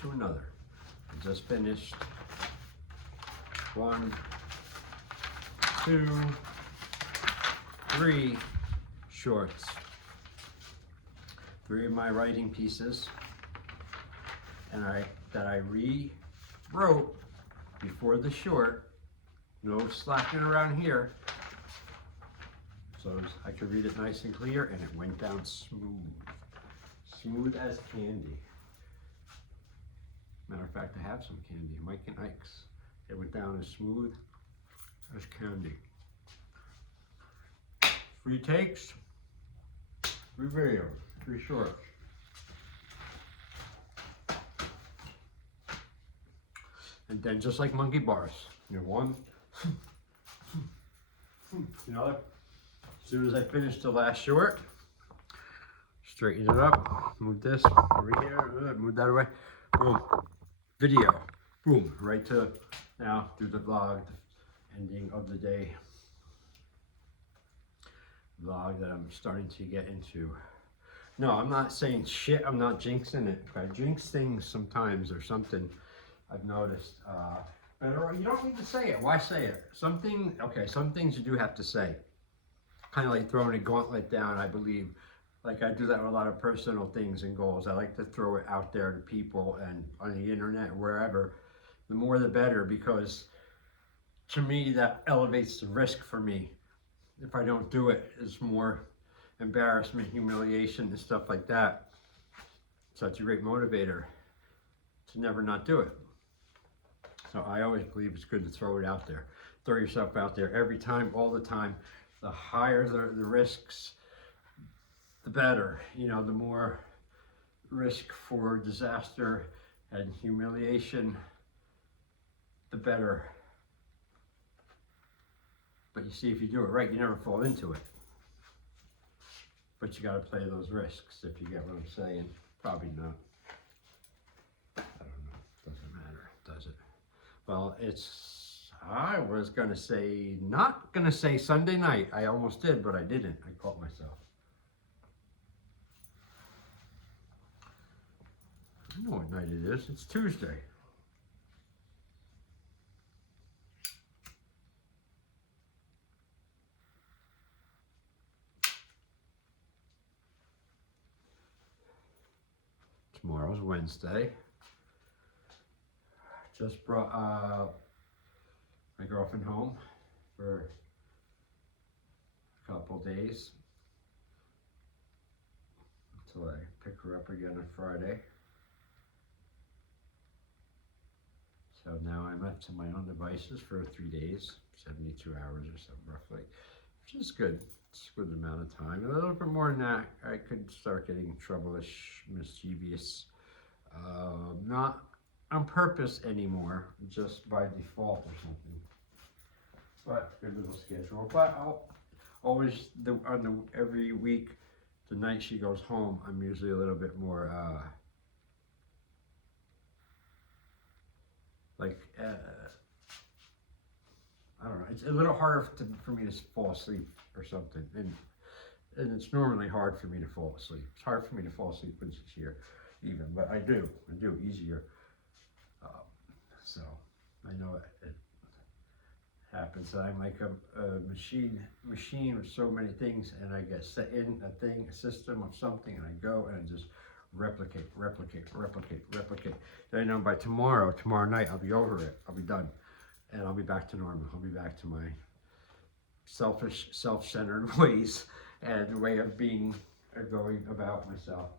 to another. I just finished 1, 2, 3 shorts. 3 of my writing pieces, and that I rewrote before the short. No slacking around here. So I could read it nice and clear, and it went down smooth. Smooth as candy. Matter of fact, I have some candy, Mike and Ike's. It went down as smooth as candy. 3 takes, 3 videos, 3 shorts. And then just like monkey bars, you know, 1, you know, as soon as I finish the last short, straighten it up, move this over here, move that away, boom, video, boom, right to now do the vlog, the ending of the day vlog that I'm starting to get into. No, I'm not saying shit, I'm not jinxing it. If I jinx things sometimes or something, I've noticed, but you don't need to say it. Why say it? Some things you do have to say. Kind of like throwing a gauntlet down, I believe. Like I do that with a lot of personal things and goals. I like to throw it out there to people and on the internet, wherever. The more the better, because to me that elevates the risk for me. If I don't do it, it's more embarrassment, humiliation, and stuff like that. Such a great motivator to never not do it. So I always believe it's good to throw it out there. Throw yourself out there every time, all the time. The higher the risks, the better. You know, the more risk for disaster and humiliation, the better. But you see, if you do it right, you never fall into it. But you got to play those risks, if you get what I'm saying. Probably not. I don't know. Doesn't matter, does it? Well, I was going to say, not going to say Sunday night. I almost did, but I didn't. I caught myself. I know what night it is. It's Tuesday. Tomorrow's Wednesday. Just brought my girlfriend home for a couple days until I pick her up again on Friday. So now I'm up to my own devices for 3 days, 72 hours or so roughly, which is good. It's a good amount of time. A little bit more than that, I could start getting trouble-ish, mischievous. Not on purpose anymore, just by default or something. But good little schedule. But I'll always every week, the night she goes home, I'm usually a little bit more I don't know. It's a little harder for me to fall asleep or something, and it's normally hard for me to fall asleep. It's hard for me to fall asleep when she's here, even, but I do easier. So I know it happens. I'm like a machine with so many things, and I get set in a system of something, and I go and I just replicate. Then I know by tomorrow night, I'll be over it. I'll be done. And I'll be back to normal. I'll be back to my selfish, self-centered ways and way of being or going about myself.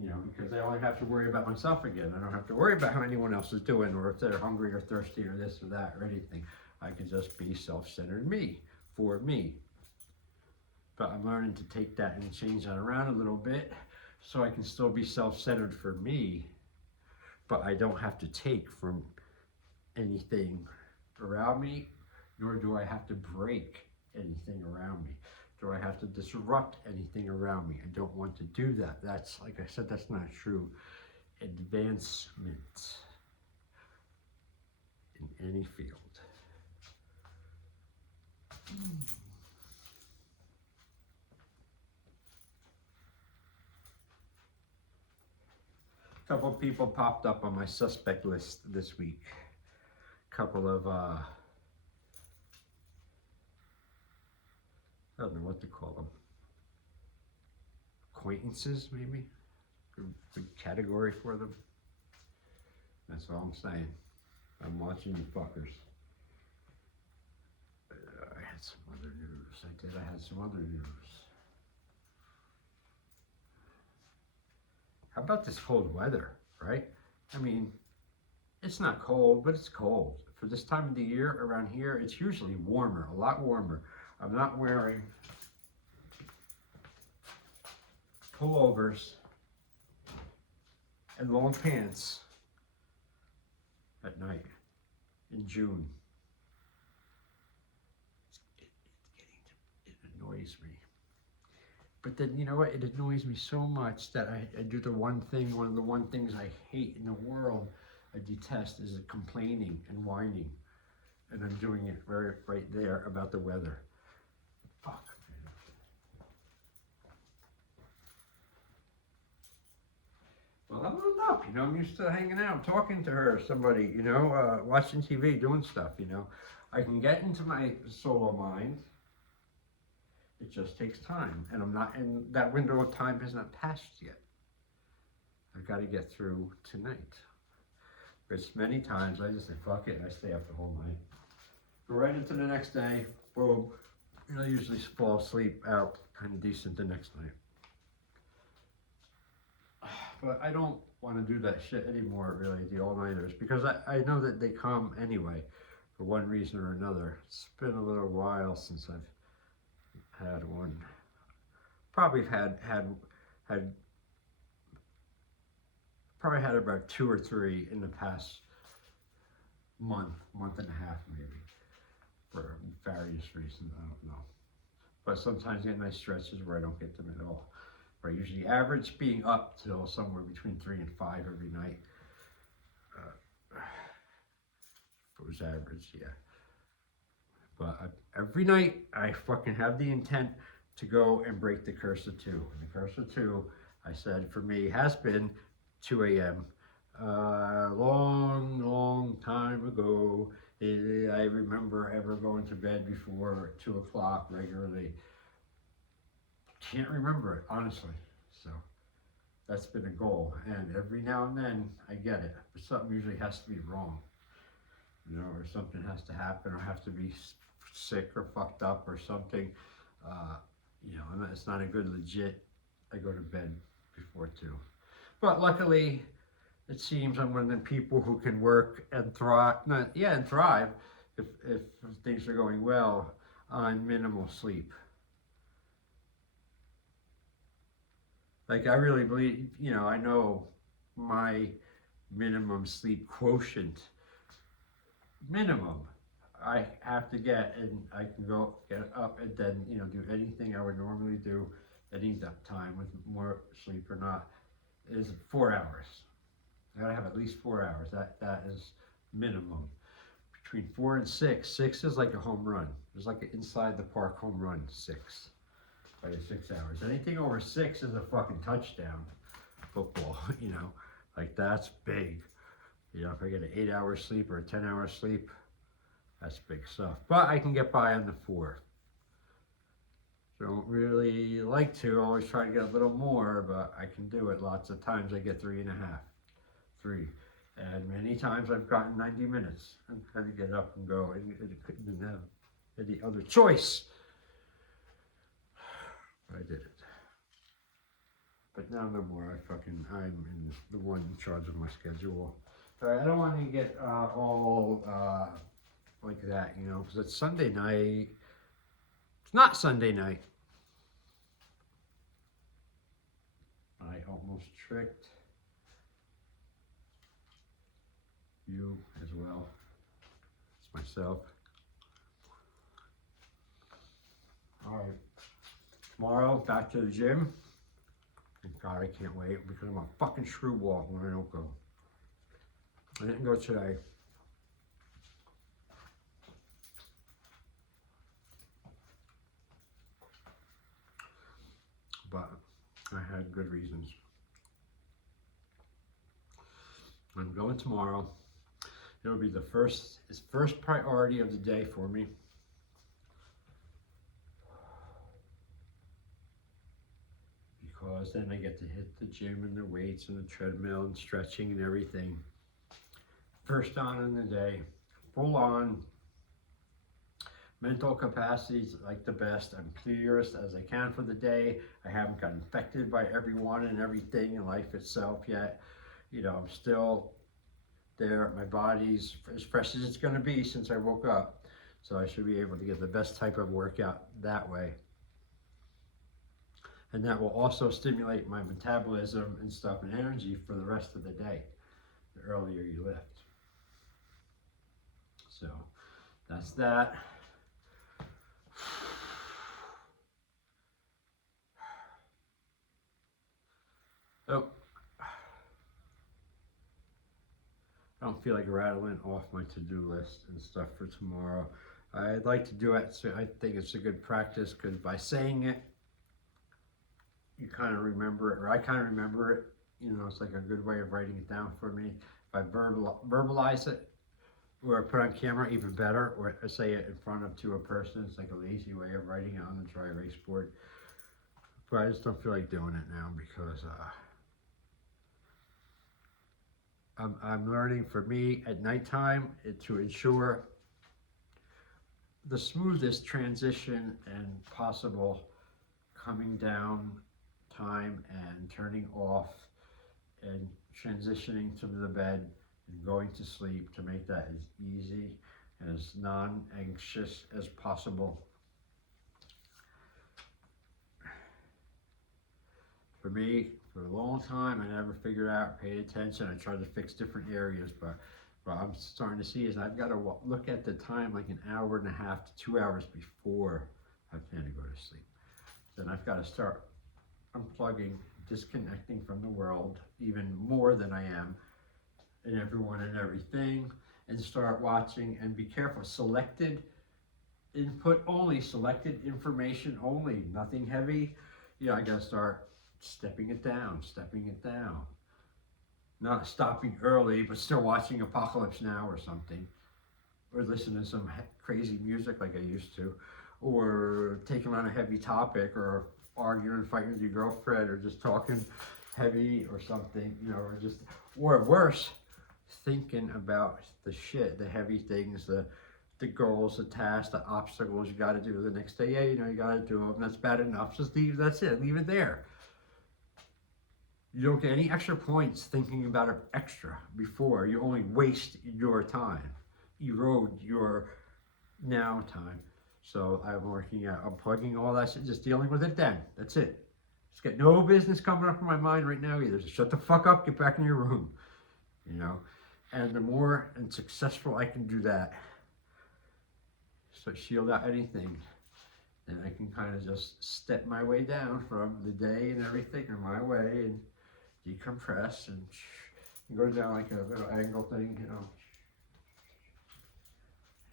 You know, because I only have to worry about myself again. I don't have to worry about how anyone else is doing, or if they're hungry or thirsty or this or that or anything. I can just be self-centered me, for me. But I'm learning to take that and change that around a little bit so I can still be self-centered for me, but I don't have to take from anything around me, nor do I have to break anything around me. Do I have to disrupt anything around me? I don't want to do that. That's, like I said, that's not true advancement in any field. couple of people popped up on my suspect list this week. Couple of, I don't know what to call them. Acquaintances, maybe? Good category for them. That's all I'm saying. I'm watching you fuckers. I had some other news. I had some other news. How about this cold weather, right? I mean, it's not cold, but it's cold. For this time of the year around here, it's usually warmer, a lot warmer. I'm not wearing pullovers and long pants at night in June. It annoys me. But then, you know what? It annoys me so much that I do the one thing, one of the one things I hate in the world, I detest, is complaining and whining. And I'm doing it right there about the weather. Fuck. Well, I'm leveled up, you know, I'm used to hanging out, talking to her, somebody, you know, watching TV, doing stuff, you know. I can get into my solo mind. It just takes time, and I'm not, and that window of time has not passed yet. I've got to get through tonight. There's many times I just say, fuck it, and I stay up the whole night. Go right into the next day, boom. And I usually fall asleep out kind of decent the next night. But I don't want to do that shit anymore, really, the all-nighters, because I know that they come anyway, for one reason or another. It's been a little while since I've had one. Probably had about 2 or 3 in the past month and a half maybe, for various reasons, I don't know. But sometimes I get nice stretches where I don't get them at all. But I usually average being up till somewhere between 3 and 5 every night. If it was average, yeah. But every night I fucking have the intent to go and break the curse of 2. And the curse of 2, I said, for me has been 2 a.m. Long time ago. I remember ever going to bed before 2 o'clock regularly. Can't remember it, honestly. So that's been a goal. And every now and then I get it. But something usually has to be wrong. You know, or something has to happen, or have to be sick or fucked up or something. You know, it's not a good legit, I go to bed before 2. But luckily, it seems I'm one of them people who can work and thrive, and thrive if things are going well on minimal sleep. Like, I really believe, you know, I know my minimum sleep quotient, minimum, I have to get, and I can get up and then, you know, do anything I would normally do any time with more sleep or not, is 4 hours. I gotta have at least 4 hours. That is minimum. Between 4 and 6. 6 is like a home run. It's like an inside the park home run. 6. By 6 hours. Anything over 6 is a fucking touchdown. Football, you know, like that's big. You know, if I get an 8-hour sleep or a 10-hour sleep, that's big stuff. But I can get by on the 4. Don't really like to. Always try to get a little more, but I can do it. Lots of times I get 3.5. 3. And many times I've gotten 90 minutes and had to get up and go, and it couldn't have any other choice. I did it. But now no more. I'm in the one in charge of my schedule. I don't want to get all like that, you know, because it's Sunday night. It's not Sunday night. I almost tricked you as well as myself. All right. Tomorrow, back to the gym. God, I can't wait because I'm a fucking screwball when I don't go. I didn't go today. But I had good reasons. I'm going tomorrow. It'll be it's first priority of the day for me. Because then I get to hit the gym and the weights and the treadmill and stretching and everything. First on in the day, full on. Mental capacities like the best. I'm clearest as I can for the day. I haven't got infected by everyone and everything in life itself yet. You know, I'm still there. My body's as fresh as it's going to be since I woke up. So I should be able to get the best type of workout that way. And that will also stimulate my metabolism and stuff and energy for the rest of the day, the earlier you lift. So that's that. Oh, I don't feel like rattling off my to-do list and stuff for tomorrow. I'd like to do it, so I think it's a good practice because by saying it, you kind of remember it, or I kind of remember it. You know, it's like a good way of writing it down for me. If I verbalize it, or I put on camera, even better, or I say it in front to a person, it's like a lazy way of writing it on the dry erase board. But I just don't feel like doing it now because I'm learning for me at nighttime to ensure the smoothest transition and possible coming down time and turning off and transitioning to the bed and going to sleep to make that as easy and as non-anxious as possible. For me, for a long time, I never figured out, paid attention. I tried to fix different areas, but what I'm starting to see is I've got to look at the time like an hour and a half to 2 hours before I plan to go to sleep. Then I've got to start unplugging, disconnecting from the world even more than I am, and everyone and everything, and start watching and be careful. Selected input only, selected information only, nothing heavy. You know, I got to start stepping it down. Not stopping early, but still watching Apocalypse Now or something, or listening to some crazy music like I used to, or taking on a heavy topic, or arguing, fighting with your girlfriend, or just talking heavy or something, you know, or worse, thinking about the shit, the heavy things, the goals, the tasks, the obstacles you got to do the next day. Yeah, you know, you got to do them. That's bad enough. Just leave. That's it. Leave it there. You don't get any extra points thinking about it extra before. You only waste your time, erode your now time. So I'm working out, I'm plugging all that shit, just dealing with it then. That's it. It's got no business coming up in my mind right now either. So shut the fuck up, get back in your room. You know? And the more and successful I can do that, so shield out anything, then I can kind of just step my way down from the day and everything, or my way, and decompress and go down like a little angle thing, you know.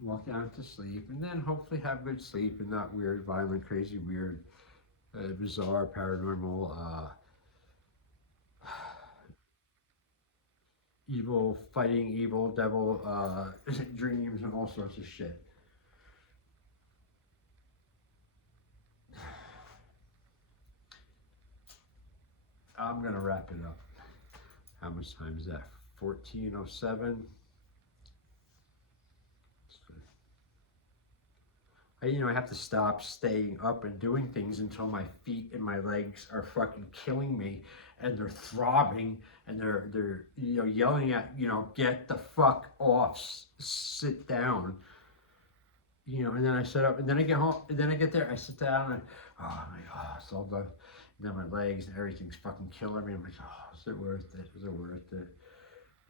Walk down to sleep, and then hopefully have good sleep and not weird, violent, crazy, weird, bizarre, paranormal, evil, fighting evil, devil, dreams and all sorts of shit. I'm gonna wrap it up. How much time is that? 14:07. I have to stop staying up and doing things until my feet and my legs are fucking killing me, and they're throbbing, and they're yelling at, get the fuck off, sit down. And then I set up, and then I get home, and then I get there, I sit down, and oh my god, it's all done. And then my legs and everything's fucking killing me. I'm like, oh, is it worth it? Is it worth it?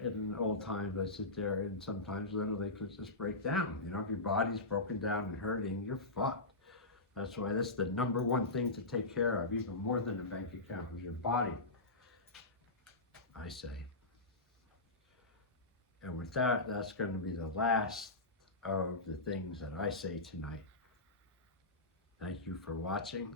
And in old times, I sit there and sometimes literally could just break down. If your body's broken down and hurting, you're fucked. That's why that's the number one thing to take care of, even more than a bank account, is your body, I say. And with that, that's going to be the last of the things that I say tonight. Thank you for watching.